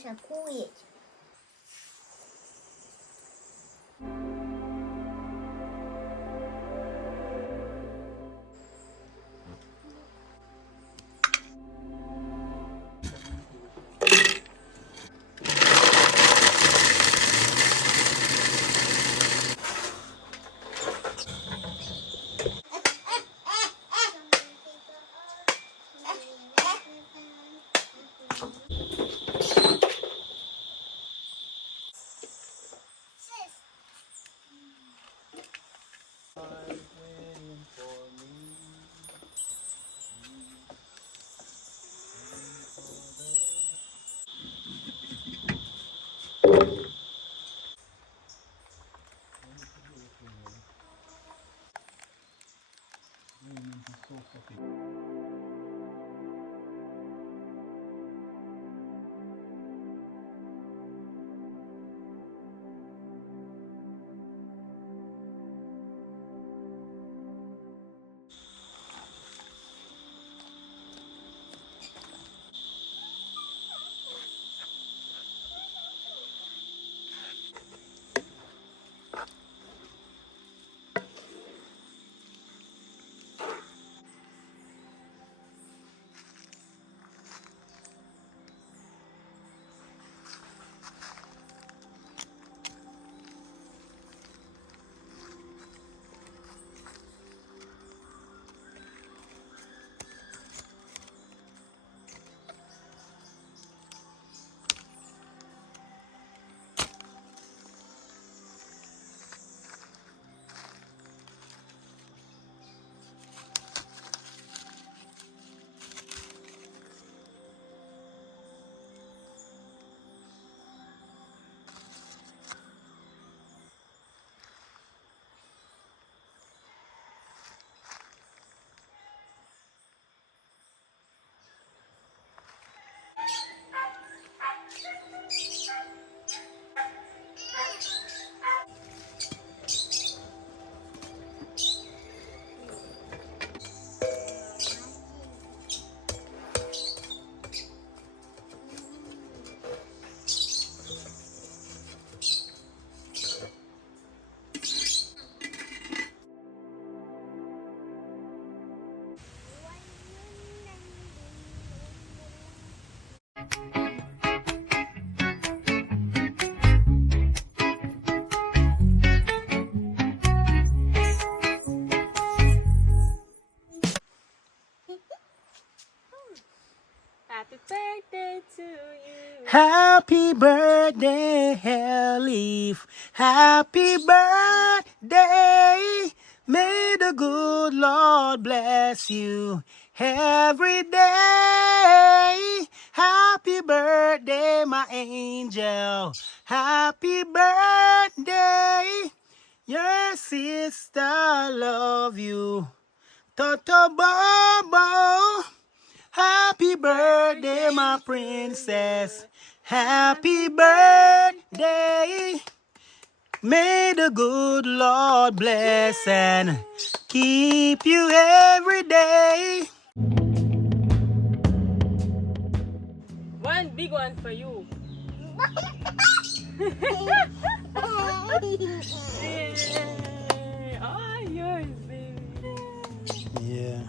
Aquarius, aquarius. Happy birthday to you. Happy birthday, Elif. Happy birthday. May the good Lord bless you every day. Happy birthday, my angel. Happy birthday. Your sister love you. Toto Bobo. Happy birthday, my princess. Happy birthday. May the good Lord bless and keep you every day. big one for you. Yeah. Oh, yours, baby. Yeah.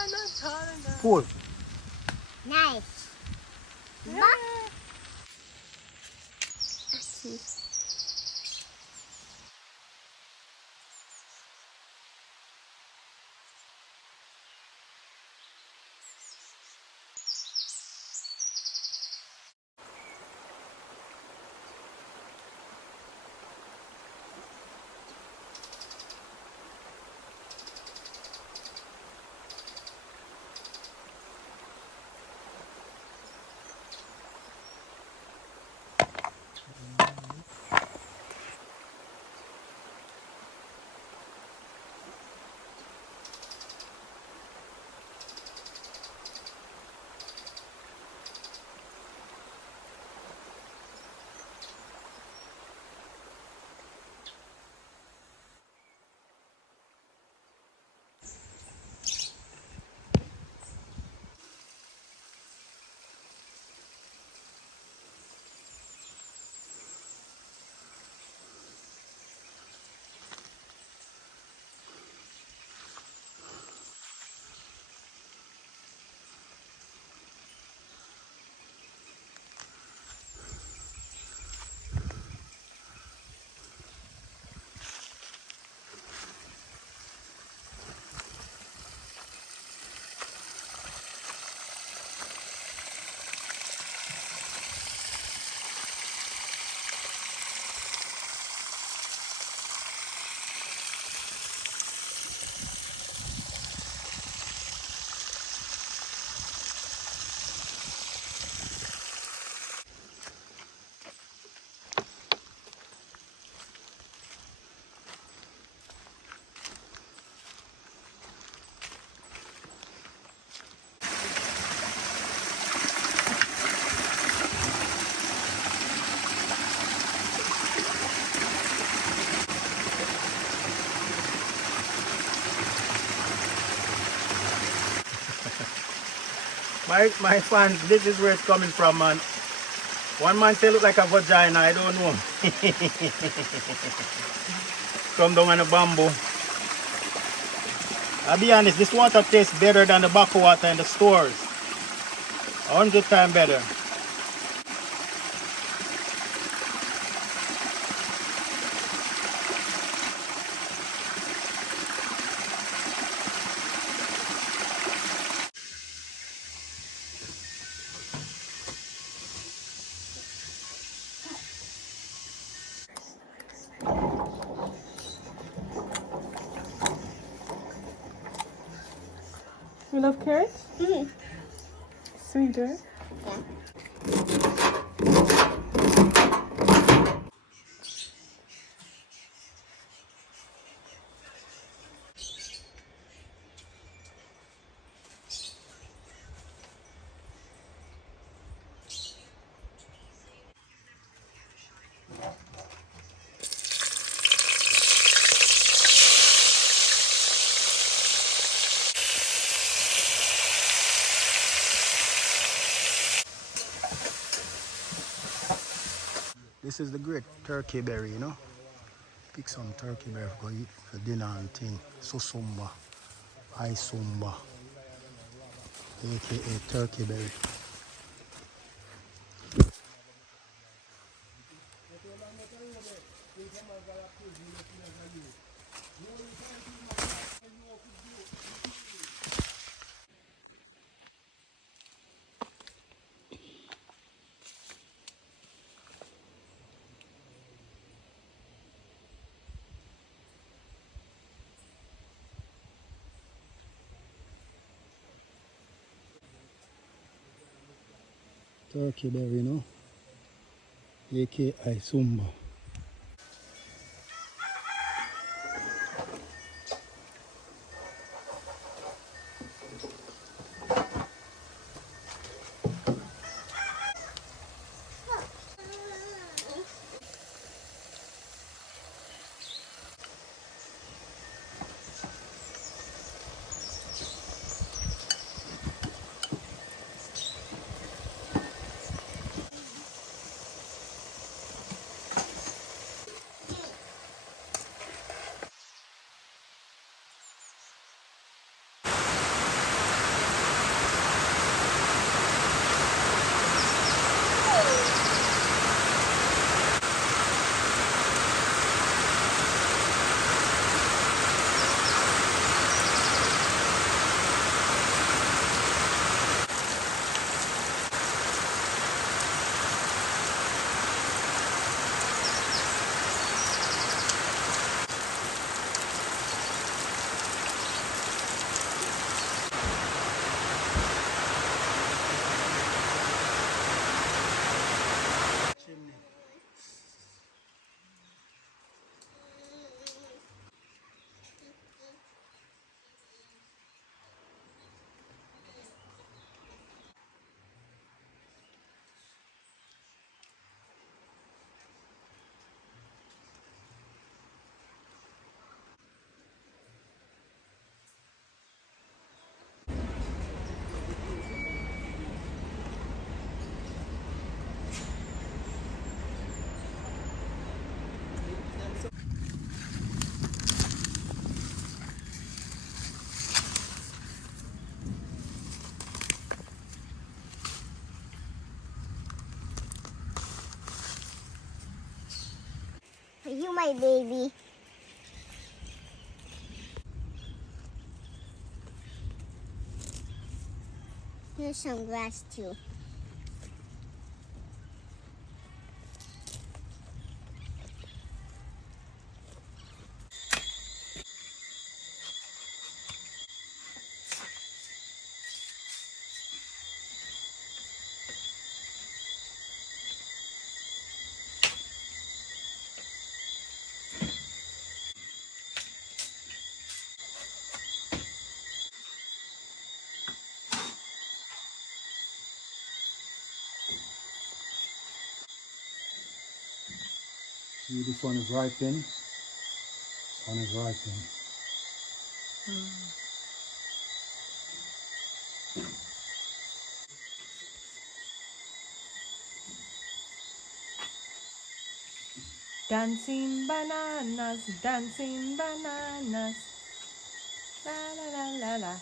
I'm not tall enough. Pull. Nice. Yeah. My fans, this is where it's coming from, man. One man say look like a vagina, I don't know. Come down on the bamboo. I'll be honest, this water tastes better than the back water in the stores. 100 times better. You love carrots? Mm. Sweet, right? Yeah. This is the great turkey berry, you know. Pick some turkey berry for go eat for dinner and thing. Susumba. Isumba, aka turkey berry. Turkey berry, no? aka Isumba. For you, my baby. Here's some grass too. See, this one is ripening. This one is ripening. Dancing bananas, dancing bananas. La la la la la.